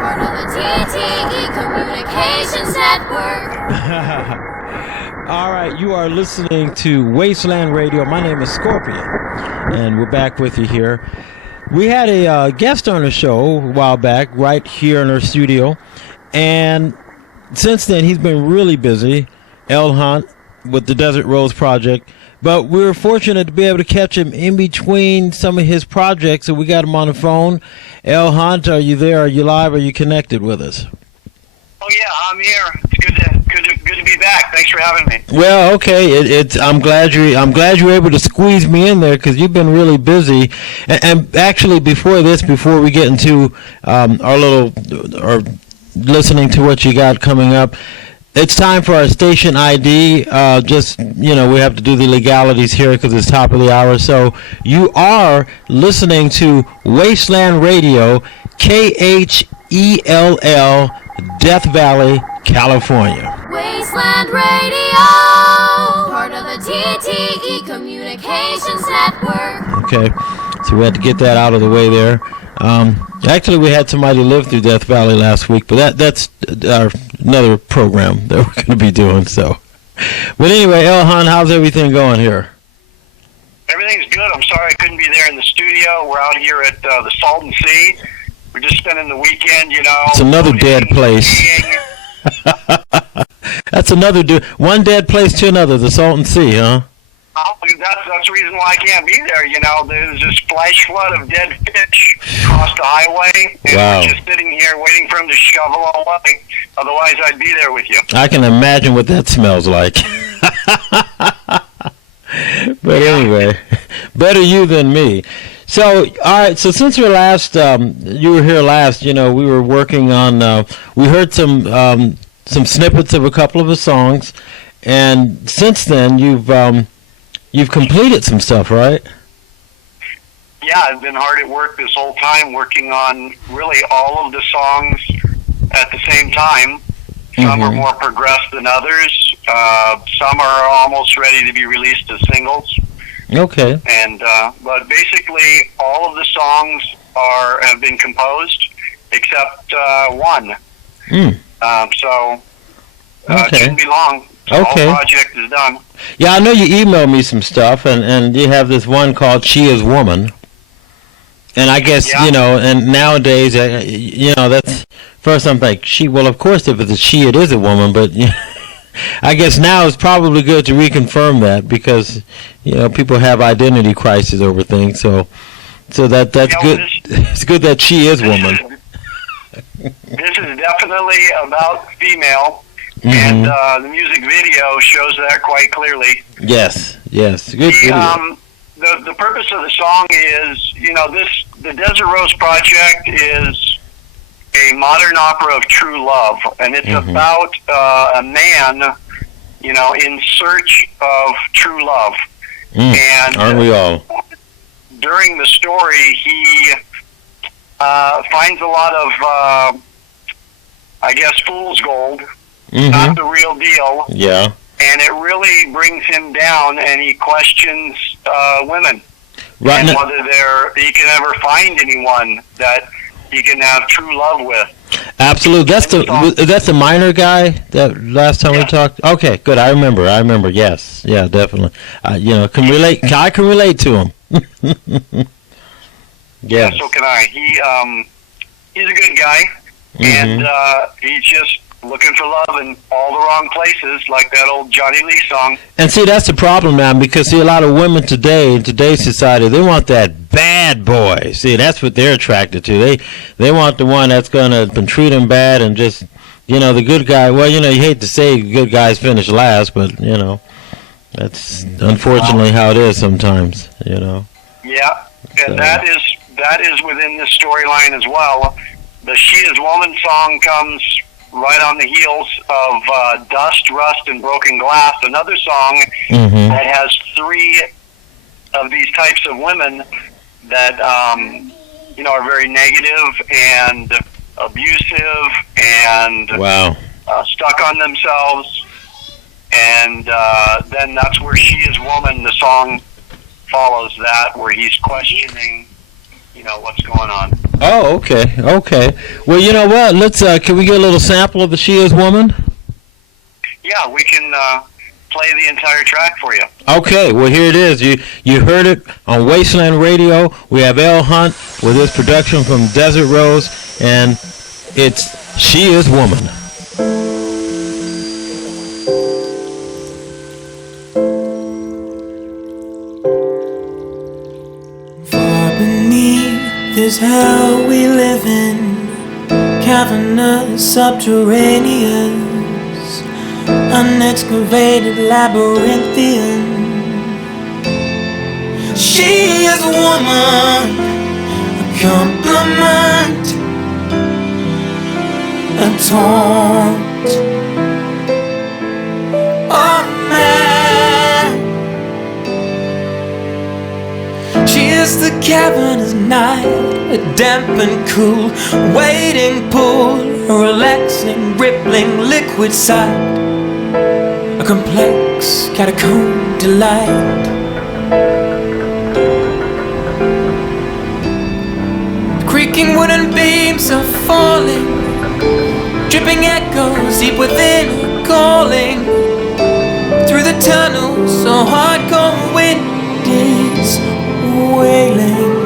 part of the TTE Communications Network. All right, you are listening to Wasteland Radio. My name is Scorpion, and we're back with you here. We had a guest on the show a while back, right here in our studio, and since then he's been really busy, L.HUNT, with the Desert Rose Project. But we were fortunate to be able to catch him in between some of his projects, so we got him on the phone. L.HUNT, are you there? Are you live? Are you connected with us? Oh yeah, I'm here. It's good to be back. Thanks for having me. Well, okay. I'm glad you're able to squeeze me in there because you've been really busy. And actually, before we get into or listening to what you got coming up, it's time for our station ID. We have to do the legalities here because it's top of the hour. So you are listening to Wasteland Radio, KHELL, Death Valley, California. Wasteland Radio, part of the TTE Communications Network. Okay, so we had to get that out of the way there. Actually, we had somebody live through Death Valley last week, but that's another program that we're going to be doing. So, but anyway, L.HUNT, how's everything going here? Everything's good. I'm sorry I couldn't be there in the studio. We're out here at the Salton Sea. We're just spending the weekend, It's another dead place. That's one dead place to another, the Salton Sea, huh? That's the reason why I can't be there. There's this flash flood of dead fish across the highway, and wow. We're just sitting here waiting for them to shovel away. Otherwise, I'd be there with you. I can imagine what that smells like. But anyway, better you than me. So, all right, so since you were here last, we were working on, we heard some snippets of a couple of the songs, and since then, you've completed some stuff, right? Yeah, I've been hard at work this whole time, working on really all of the songs at the same time. Some are more progressed than others. Some are almost ready to be released as singles. Okay. And but basically, all of the songs have been composed except one. Okay. It shouldn't be long. So okay. The whole project is done. Yeah, I know you emailed me some stuff, and you have this one called "She Is Woman." And I guess and nowadays, that's first I'm like, well, of course, if it's a she, it is a woman, but. I guess now it's probably good to reconfirm that because people have identity crisis over things. So that's good. It's good that she is woman. This is definitely about female, and the music video shows that quite clearly. Yes, good video. The purpose of the song is, the Desert Rose Project is a modern opera of true love, and it's about a man, in search of true love. And aren't we all? During the story, he finds a lot of, fool's gold, not the real deal. Yeah. And it really brings him down, and he questions women, right, and whether he can ever find anyone that he can have true love with. Absolutely. That's the minor guy that last time we talked. Okay, good. I remember. Yes. Yeah, definitely. Can relate. I can relate to him. Yeah, so can I. He's a good guy, and he's just looking for love in all the wrong places, like that old Johnny Lee song. And see, that's the problem, man, because a lot of women today, in today's society, they want that bad boy. See, that's what they're attracted to. They want the one that's going to treat them bad and just, the good guy. Well, you hate to say good guys finish last, but, that's unfortunately how it is sometimes, Yeah, and that is within this storyline as well. The She Is Woman song comes right on the heels of Dust, Rust, and Broken Glass, another song that has three of these types of women that, are very negative and abusive and stuck on themselves. And then that's where She Is Woman, the song follows that, where he's questioning, what's going on. Oh, okay, okay. Well, you know what? Let's. Can we get a little sample of the She Is Woman? Yeah, we can play the entire track for you. Okay. Well, here it is. You heard it on Wasteland Radio. We have L.HUNT with his production from Desert Rose, and it's She Is Woman. Far beneath this hell we live in, cavernous, subterraneous, unexcavated, labyrinthian. She is a woman, a compliment, a taunt, a man. She is the cavernous night, a damp and cool waiting pool, a relaxing, rippling liquid side, a complex catacomb delight. Creaking wooden beams are falling, dripping echoes deep within, calling through the tunnels. So hardcore wind is wailing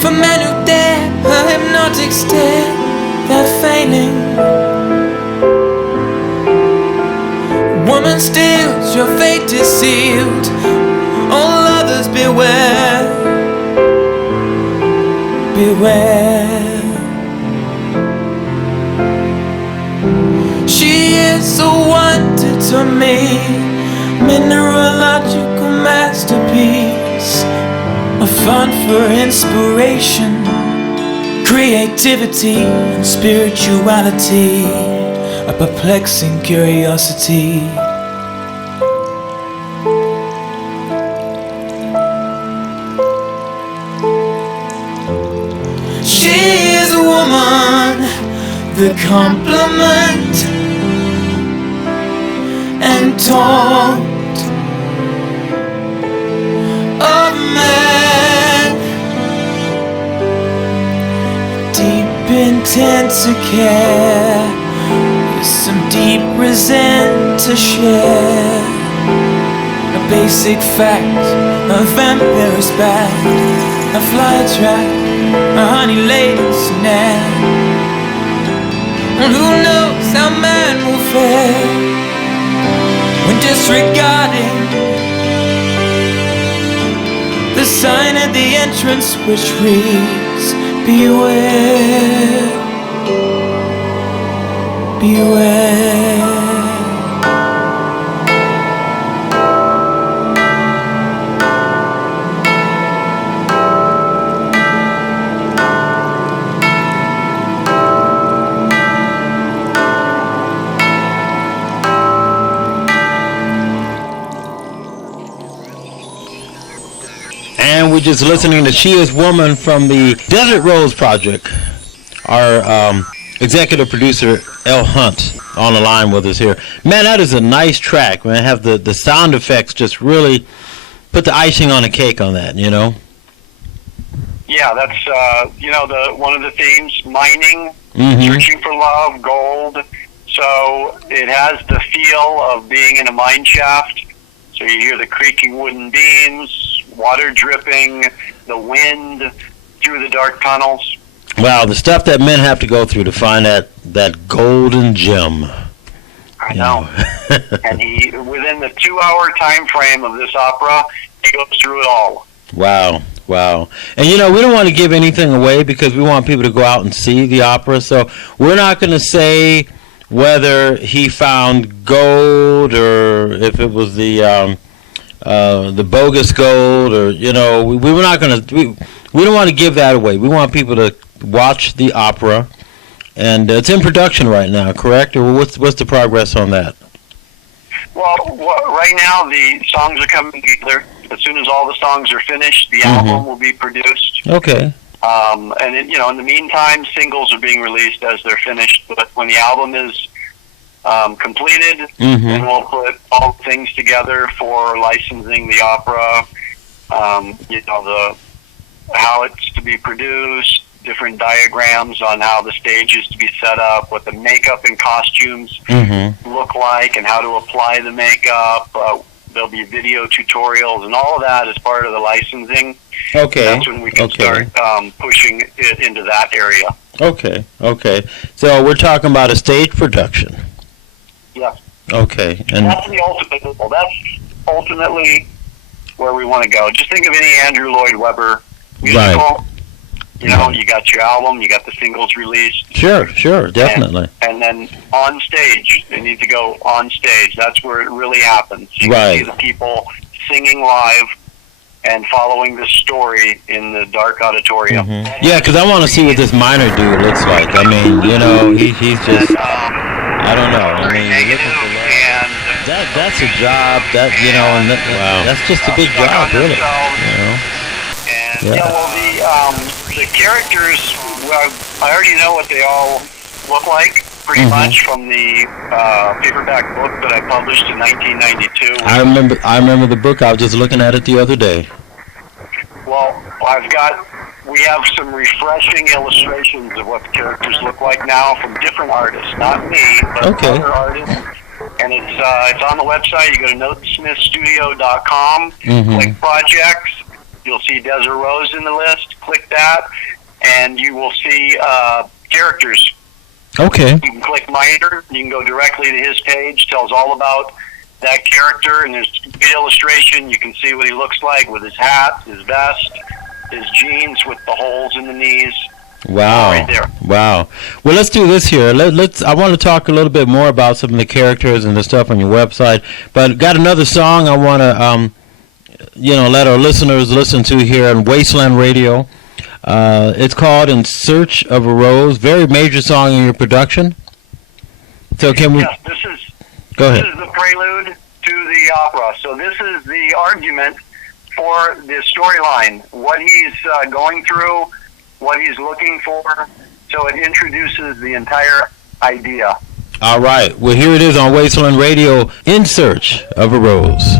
for men who dare her hypnotic stare. They're failing. Woman steals, your fate is sealed. All others beware, beware. She is so wonder to me, mineralogical masterpiece, a font for inspiration, creativity and spirituality, a perplexing curiosity. She is a woman, the complement and taunt of man. Deep intent to care, with some deep resent to share. A basic fact, a vampire's back, a fly trap, a honey-laden snare. And who knows how man will fare when disregarding the sign at the entrance which reads, beware, beware. And we're just listening to She Is Woman from the Desert Rose Project. Our executive producer, L.HUNT, on the line with us here. Man, that is a nice track, man. Have the sound effects just really put the icing on the cake on that, you know? Yeah, that's the one of the themes, mining, searching for love, gold. So it has the feel of being in a mine shaft. So you hear the creaking wooden beams, water dripping, the wind through the dark tunnels. Wow, the stuff that men have to go through to find that golden gem. I know. And he, within the 2-hour time frame of this opera, he goes through it all. Wow. Wow. And, you know, we don't want to give anything away because we want people to go out and see the opera. So we're not going to say whether he found gold or if it was the bogus gold or, you know, we were not going to, we don't want to give that away. We want people to watch the opera. And it's in production right now, correct? Or what's the progress on that? Well, right now the songs are coming together. As soon as all the songs are finished, the album will be produced. Okay. And in the meantime, singles are being released as they're finished. But when the album is completed, then we'll put all things together for licensing the opera. to be produced, different diagrams on how the stage is to be set up, what the makeup and costumes look like, and how to apply the makeup. There'll be video tutorials, and all of that is part of the licensing. Okay. That's when we can start pushing it into that area. Okay. So we're talking about a stage production. Yeah. Okay. And that's the ultimate goal. That's ultimately where we want to go. Just think of any Andrew Lloyd Webber musical. Right. You know, you got your album, you got the singles released. Sure, definitely. And then on stage, they need to go on stage. That's where it really happens. You can see the people singing live and following the story in the dark auditorium. Yeah, because I want to see what this minor dude looks like. I mean, you know, he's just, I don't know. I mean, you're looking for love. That's a job. That, you know, and that's just a big job, really. You know? And well, the characters, I already know what they all look like, pretty much, from the paperback book that I published in 1992. I remember the book. I was just looking at it the other day. Well, we have some refreshing illustrations of what the characters look like now from different artists, not me, but other artists. And it's on the website. You go to notesmithstudio.com, click projects. You'll see Desert Rose in the list. Click that, and you will see characters. Okay. You can click Minor. You can go directly to his page. Tells all about that character, and there's good illustration. You can see what he looks like with his hat, his vest, his jeans with the holes in the knees. Wow. Right there. Wow. Well, let's do this here. I want to talk a little bit more about some of the characters and the stuff on your website, but got another song I want to let our listeners listen to here on Wasteland Radio. It's called In Search of a Rose. Very major song in your production. So can we... Yes, Go ahead. This is the prelude to the opera. So this is the argument for the storyline, what he's going through, what he's looking for. So it introduces the entire idea. All right. Well, here it is on Wasteland Radio, In Search of a Rose.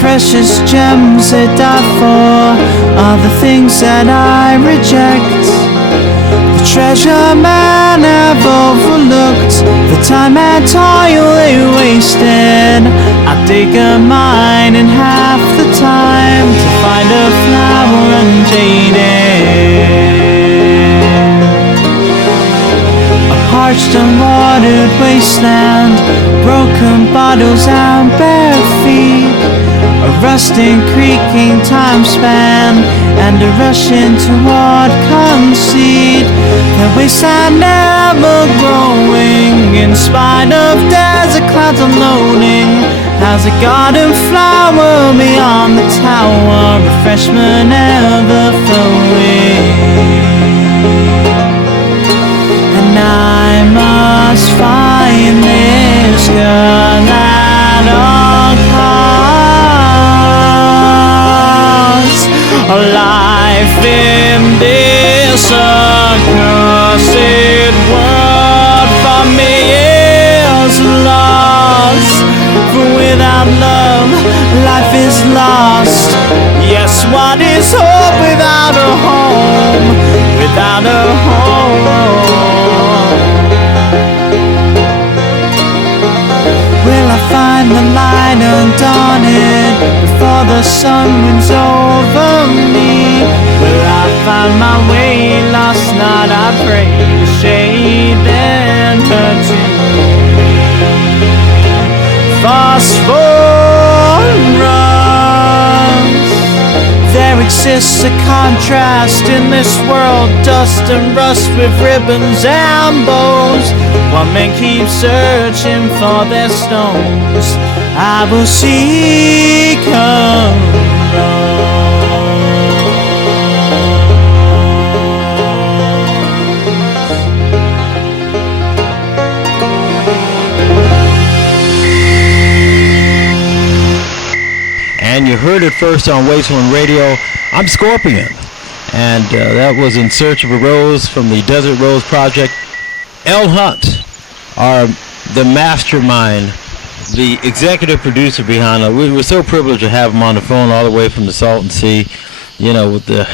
Precious gems they die for are the things that I reject. The treasure man have overlooked, the time and toil they wasted. I dig a mine in half the time to find a flower unjaded. A parched and watered wasteland, broken bottles and bare feet. A rusting, creaking time span, and a rushing toward conceit. The wasteland never growing, in spite of desert clouds unloading. Has a garden flower beyond the tower, refreshment ever flowing. And I must find this girl at all costs. A life in this accursed world for me is lost. For without love, life is lost. the sun wins over me. Will I find my way? Last night I prayed, shade and hurt to me. Fast forward. There exists a contrast in this world, dust and rust with ribbons and bows. One man keeps searching for their stones. I will seek a And you heard it first on Wasteland Radio. I'm Scorpion, and that was In Search of a Rose from the Desert Rose Project. L.HUNT, the mastermind, the executive producer behind it. We were so privileged to have him on the phone all the way from the Salton Sea, with the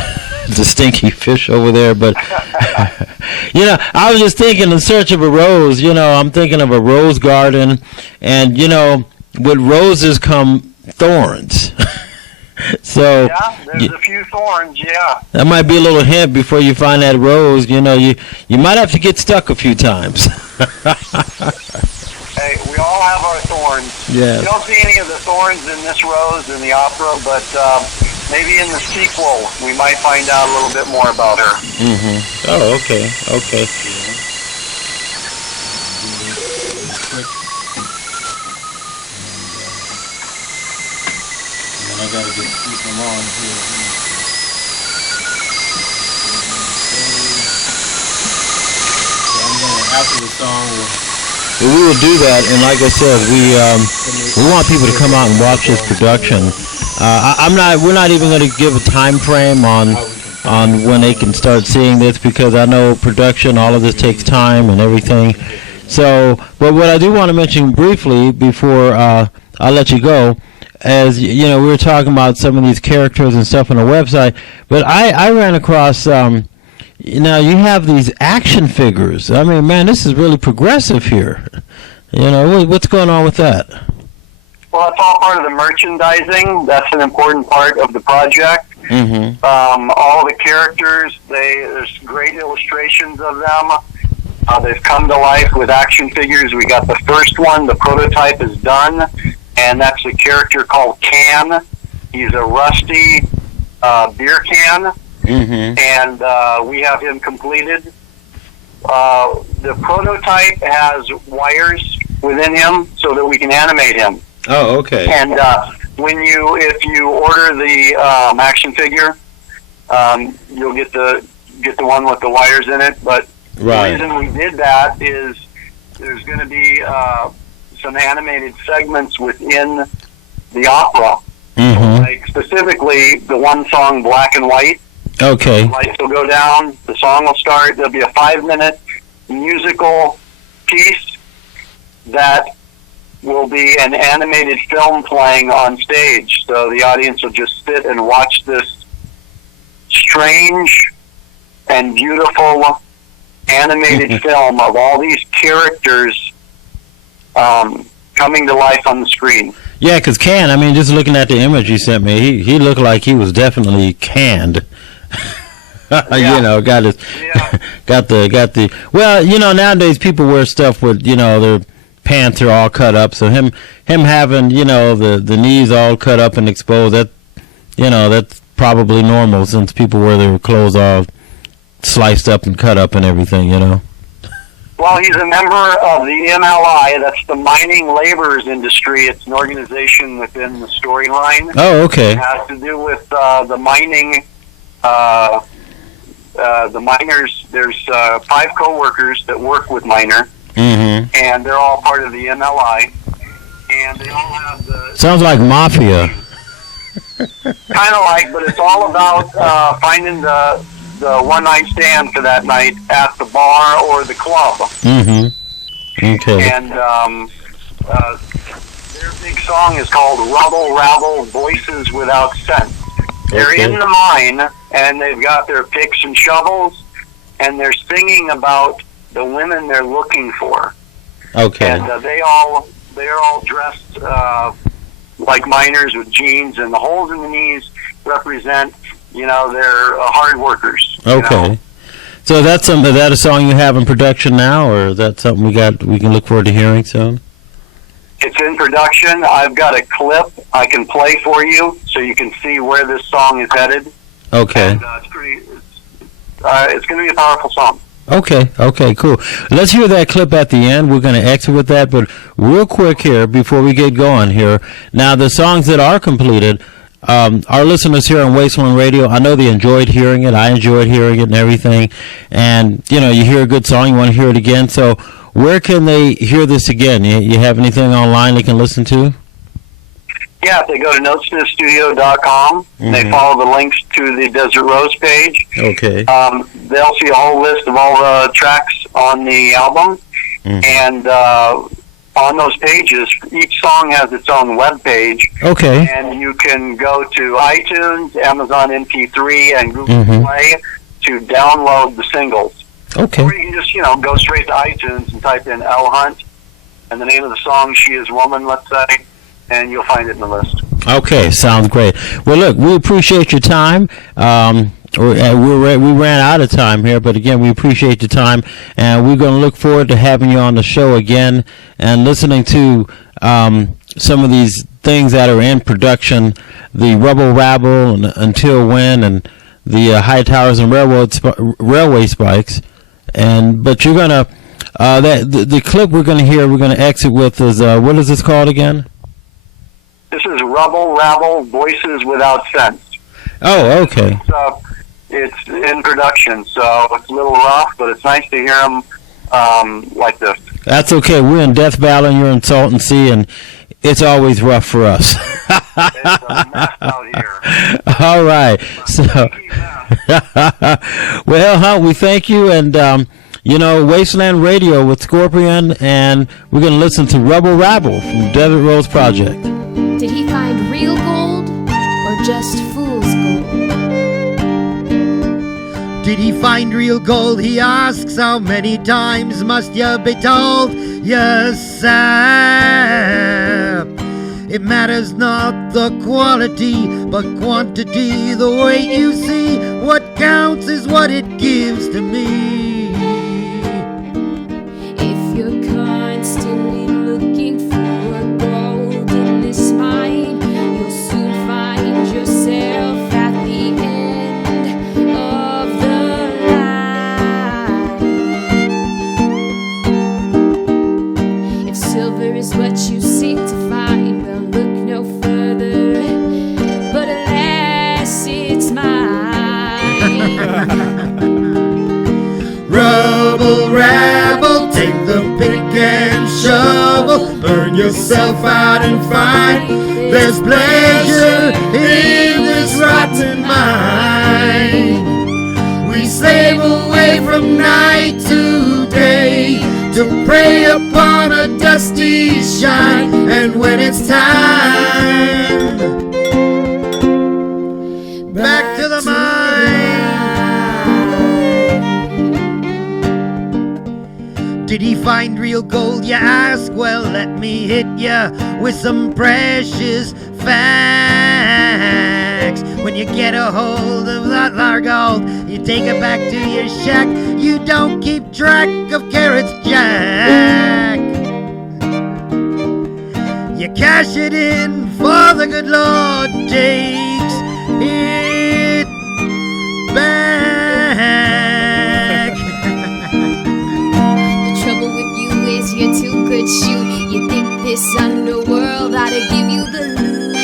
stinky fish over there. But, I was just thinking In Search of a Rose, I'm thinking of a rose garden, and, with roses come thorns. So yeah, there's a few thorns. Yeah, that might be a little hint before you find that rose. You might have to get stuck a few times. Hey, we all have our thorns. Yeah. You don't see any of the thorns in this rose in the opera, but maybe in the sequel we might find out a little bit more about her. Mm-hmm. Oh, okay. I gotta get people on here. So I'm gonna, after the song, we will do that. And like I said, we want people to come out and watch this production. We're not even going to give a time frame on when they can start seeing this, because I know production, all of this takes time and everything. So, but what I do want to mention briefly before I let you go, as we were talking about some of these characters and stuff on the website, but I ran across you have these action figures. I mean, man, this is really progressive here. What's going on with that? Well, it's all part of the merchandising. That's an important part of the project. Mm-hmm. All the characters, there's great illustrations of them. They've come to life with action figures. We got the first one. The prototype is done. And that's a character called Can. He's a rusty beer can, and we have him completed. The prototype has wires within him so that we can animate him. Oh, okay. And if you order the action figure, you'll get the one with the wires in it. But right. The reason we did that is there's going to be some animated segments within the opera, like specifically the one song Black and White. Okay. The lights will go down, the song will start, there'll be a 5-minute musical piece that will be an animated film playing on stage, so the audience will just sit and watch this strange and beautiful animated film of all these characters coming to life on the screen. Yeah, because Can, just looking at the image you sent me, he looked like he was definitely canned. Yeah. Got the. Well, nowadays people wear stuff with, their pants are all cut up. So him having, the knees all cut up and exposed, that's probably normal since people wear their clothes all sliced up and cut up and everything, Well, he's a member of the MLI. That's the Mining Laborers Industry. It's an organization within the storyline. Oh, okay. It has to do with the mining. The miners. There's 5 co-workers that work with Miner, and they're all part of the MLI. And they all have the. Sounds like mafia. Kind of like, but it's all about finding the one-night stand for that night at the bar or the club. Okay. And their big song is called Rubble Rabble, Voices Without Scent. They're in the mine, and they've got their picks and shovels, and they're singing about the women they're looking for. Okay. And they're all dressed like miners with jeans, and the holes in the knees represent, they're hard workers. Okay. So that's is that a song you have in production now, or is that something we can look forward to hearing soon? It's in production. I've got a clip I can play for you, so you can see where this song is headed. Okay. And, it's going to be a powerful song. Okay, cool. Let's hear that clip at the end. We're going to exit with that, but real quick here before we get going here. Now, the songs that are completed, our listeners here on Wasteland Radio, I know they enjoyed hearing it. I enjoyed hearing it and everything. And, you hear a good song, you want to hear it again. So where can they hear this again? You have anything online they can listen to? Yeah, if they go to notesmithstudio.com, and they follow the links to the Desert Rose page. Okay. They'll see a whole list of all the tracks on the album. And on those pages, each song has its own web page. Okay. And you can go to iTunes, Amazon MP3, and Google Play to download the singles. Okay. Or you can just, go straight to iTunes and type in L.HUNT and the name of the song, She Is Woman, let's say, and you'll find it in the list. Okay, sounds great. Well, look, we appreciate your time. We ran out of time here, but again, we appreciate your time, and we're going to look forward to having you on the show again and listening to some of these things that are in production, the Rubble Rabble, and Until When, and the High Towers and Railway Spikes. But you're going to the clip we're going to hear, we're going to exit with is what is this called again? This is Rubble Rabble, Voices Without Sense. Oh, okay. It's in production, so it's a little rough, but it's nice to hear them like this. That's okay. We're in Death Valley and you're in Salton Sea, and it's always rough for us. It's a mess out here. All right. So, well, Hunt, we thank you, and Wasteland Radio with Scorpion, and we're going to listen to Rubble Rabble from Desert Rose Project. Did he find real gold or just fool's gold? Did he find real gold, he asks, how many times must you be told? Yes, sir. It matters not the quality, but quantity. The way you see, what counts is what it gives to me. If you're constantly looking for gold in this mine, you'll soon find yourself at the end of the line. If silver is what you seek to find, well, look no further, but alas, it's mine. Rubble Rabble, take the pick and shovel, burn yourself out and find there's pleasure in this rotten mine. We slave away from night to day to prey upon a dusty shine, and when it's time, back to the mine. Did he find real gold, you ask? Well, let me hit ya with some precious facts. When you get a hold of that lar gold, you take it back to your shack. You don't keep track of carrots, Jack. You cash it in, for the good Lord takes it back. The trouble with you is you're too good shoot. You think this underworld ought to give you the loot.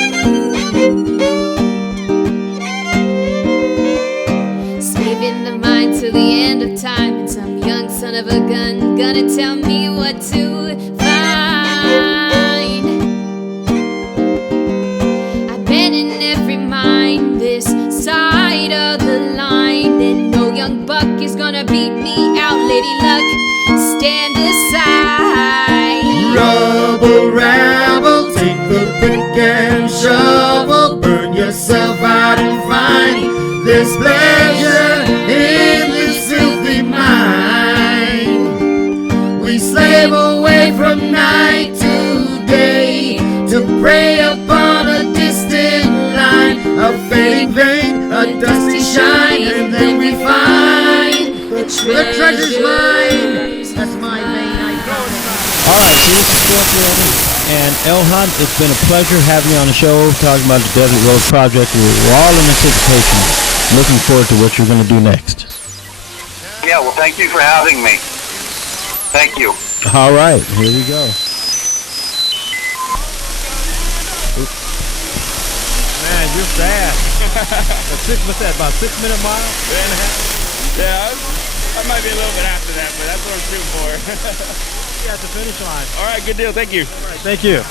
Slaving the mind till the end of time, and some young son of a gun gonna tell me what to find. I've been in every mine this side of the line, and no young buck is gonna beat me out. Lady Luck, stand aside. Rubble Rabble, take the pick and shovel, burn yourself out and find there's pleasure in this filthy mine. We slave away from night to day to prey upon fading vein, a dusty shine, and then we find the treasure's mine. That's my vein, I promise. All right, so this is Scorpion and L.HUNT. It's been a pleasure having you on the show, talking about the Desert Road Project. We're all in anticipation, looking forward to what you're going to do next. Yeah, well, thank you for having me. Thank you. All right, here we go. Oops. Man, you're fast. What's that, about 6 minute mile? Yeah, I might be a little bit after that, but that's what I'm shooting for. At the finish line. All right, good deal. Thank you. All right, thank you.